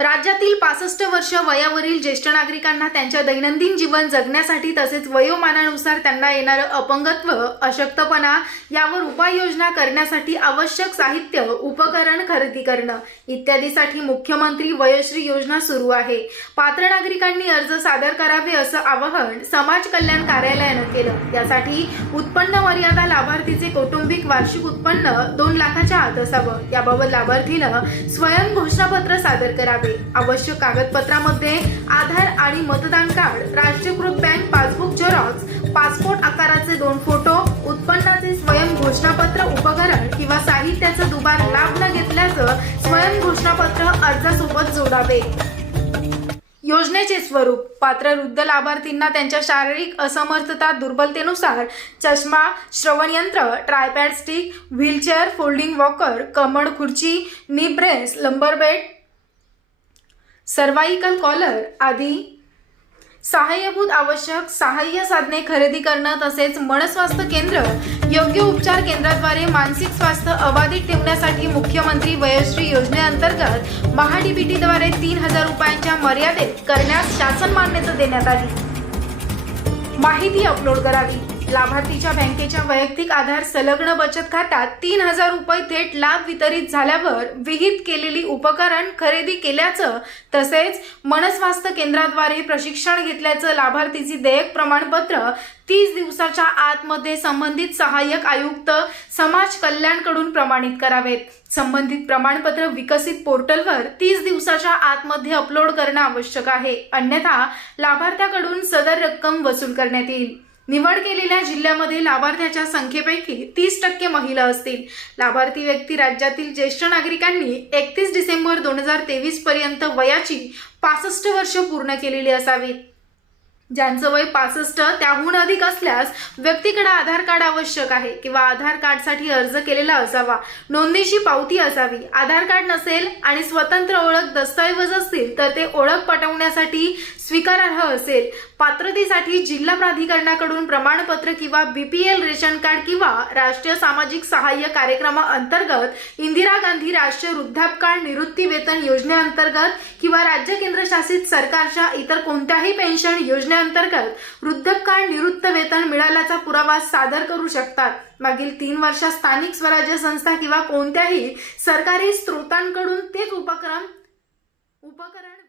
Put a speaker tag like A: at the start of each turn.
A: राज्यातील पासष्ट वर्ष वयावरील ज्येष्ठ नागरिकांना त्यांच्या दैनंदिन जीवन जगण्यासाठी तसेच वयोमानानुसार त्यांना येणारं अपंगत्व अशक्तपणा यावर उपाययोजना करण्यासाठी आवश्यक साहित्य उपकरण खरेदी करणं इत्यादीसाठी मुख्यमंत्री वयश्री योजना सुरू आहे पात्र नागरिकांनी अर्ज सादर करावे असं आवाहन समाज कल्याण कार्यालयानं केलं त्यासाठी उत्पन्न मर्यादा लाभार्थीचे कौटुंबिक वार्षिक उत्पन्न दोन लाखाच्या आत असावं याबाबत लाभार्थीनं स्वयं घोषणापत्र सादर करावे आवश्यक कागदपत्रामध्ये आधार आणि मतदान कार्ड राष्ट्रीयकृत बँक पासबुक झेरॉक्स पासपोर्ट आकाराचे दोन फोटो उत्पन्नाचे स्वयं घोषणापत्र उपकरण किंवा साहित्याचा दुबार लाभ न घेतल्याचं स्वयं घोषणापत्र अर्जासोबत जोडावे योजनेचे स्वरूप पात्र वृद्ध लाभार्थींना त्यांच्या शारीरिक असमर्थता दुर्बलतेनुसार चष्मा श्रवणयंत्र tripod stick wheelchair folding walker कमळ खुर्ची नी ब्रेस लंबर बेड सर्वाईकल कॉलर आदी सहाय्यभूत आवश्यक सहाय्य साधने खरेदी करणं तसेच मनस्वास्थ्य केंद्र योग्य उपचार केंद्राद्वारे मानसिक स्वास्थ्य अबाधित ठेवण्यासाठी मुख्यमंत्री वयश्री योजनेअंतर्गत महाडीबीटीद्वारे तीन हजार रुपयांच्या मर्यादेत करण्यास शासन मान्यता देण्यात आली माहिती अपलोड करावी लाभार्थीच्या बँकेच्या वैयक्तिक आधार संलग्न बचत खात्यात तीन हजार रुपये थेट लाभ वितरित झाल्यावर विहित केलेली उपकरण खरेदी केल्याचं तसेच मनस्वास्थ्य केंद्राद्वारे प्रशिक्षण घेतल्याचं लाभार्थीची देयक प्रमाणपत्र तीस दिवसाच्या आतमध्ये संबंधित सहाय्यक आयुक्त समाज कल्याणकडून प्रमाणित करावेत संबंधित प्रमाणपत्र विकसित पोर्टलवर तीस दिवसाच्या आतमध्ये अपलोड करणं आवश्यक आहे अन्यथा लाभार्थ्याकडून सदर रक्कम वसूल करण्यात येईल निवड केलेल्या जिल्ह्यामध्ये लाभार्थ्याच्या संख्येपैकी तीस टक्के महिला असतील लाभार्थी व्यक्ती राज्यातील ज्येष्ठ नागरिकांनी एकतीस डिसेंबर दोन हजार तेवीस पर्यंत वयाची पासष्ट वर्ष पूर्ण केलेली असावीत ज्यांचं वय पासष्ट त्याहून अधिक असल्यास व्यक्तीकडे आधार कार्ड आवश्यक आहे किंवा आधार कार्डसाठी अर्ज केलेला असावा नोंदणीची पावती असावी आधार कार्ड नसेल आणि स्वतंत्र ओळख दस्तऐवज असतील तर ते ओळख पटवण्यासाठी स्वीकारार्ह असेल पात्रतेसाठी जिल्हा प्राधिकरणाकडून प्रमाणपत्र किंवा बीपीएल रेशन कार्ड किंवा राष्ट्रीय सामाजिक सहाय्य कार्यक्रमाअंतर्गत इंदिरा गांधी राष्ट्रीय वृद्धापकाळ निवृत्ती वेतन योजनेअंतर्गत किंवा राज्य केंद्रशासित सरकारच्या इतर कोणत्याही पेन्शन योजने योजनेअंतर्गत वृद्धकाळ निवृत्त वेतन मिळाल्याचा पुरावा सादर करू शकतात मागील तीन वर्षात स्थानिक स्वराज्य संस्था किंवा कोणत्याही सरकारी स्त्रोतांकडून तेच उपक्रम उपकरण